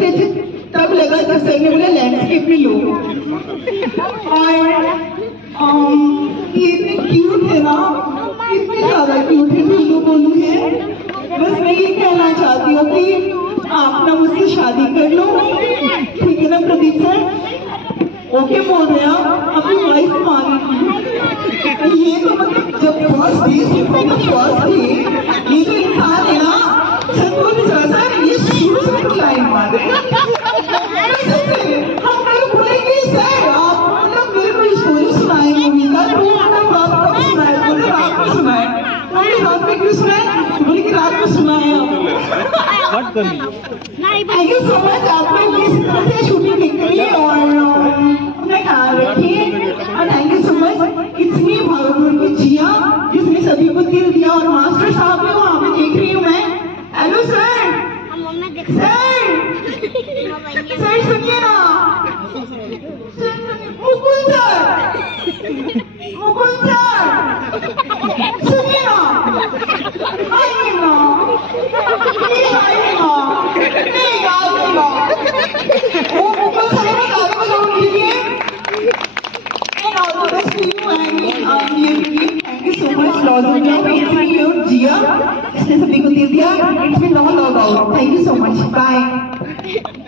सबसे तब लगा जब सर ने बोला लैंडस्केप में लो। और ये इतने क्यूट है ना, इतने ज्यादा क्यूट है, बोलू बोलू है। बस मैं ये कहना चाहती हूँ कि आप ना मुझसे शादी कर लो, ठीक है ना प्रदीप सर? ओके बोल रहे हैं आप, अपनी वाइफ मांगी। ये तो मतलब जब फर्स्ट थी, ये जो इंसान है ना, सर बोल नहीं सकता सर, ये शुरू से लाइन मार रहे हैं। हम कल बोलेंगे सर आप मतलब मेरे को स्टोरी सुनाए मूवी का, तो मतलब रात को सुनाए, बोले रात को सुनाए, बोले रात में क्यों सुनाए, बोले कि रात को सुनाए आप। थैंक यू सो मच, आपने इस तरह से शूटिंग निकली और अपना ख्याल रखिए। और थैंक यू सो मच इतनी भागलपुर की जिया जिसने सभी को दिल दिया, और मास्टर साहब भी वहाँ पे देख रही हूँ मैं। हेलो सर, सर सुनिए ना, मुकुल सर, सुनिए ना, आइए ना, नहीं आइएगा। वो मुकुल सर ने गाने बजाने के लिए and all the best to you and dear team. Thank you so much, Lord Jia, इसने सभी को दे दिया। It's been all about. Thank you so much. Bye.